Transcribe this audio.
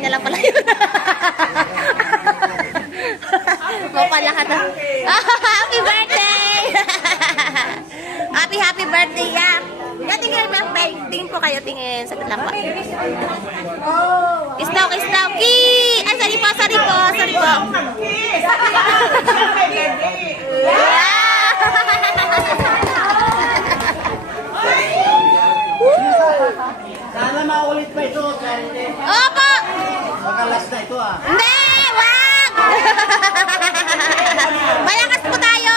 kanya lang pala yun. Mapalahat na. Happy birthday! Happy birthday, yeah. Tingin po kayo, tingin. Saglit lang po. Kistaw. Ay, sorry po. Sana maulit pa ito. Opo! Makalas na ito ah. Hindi! Wag! Malakas po tayo!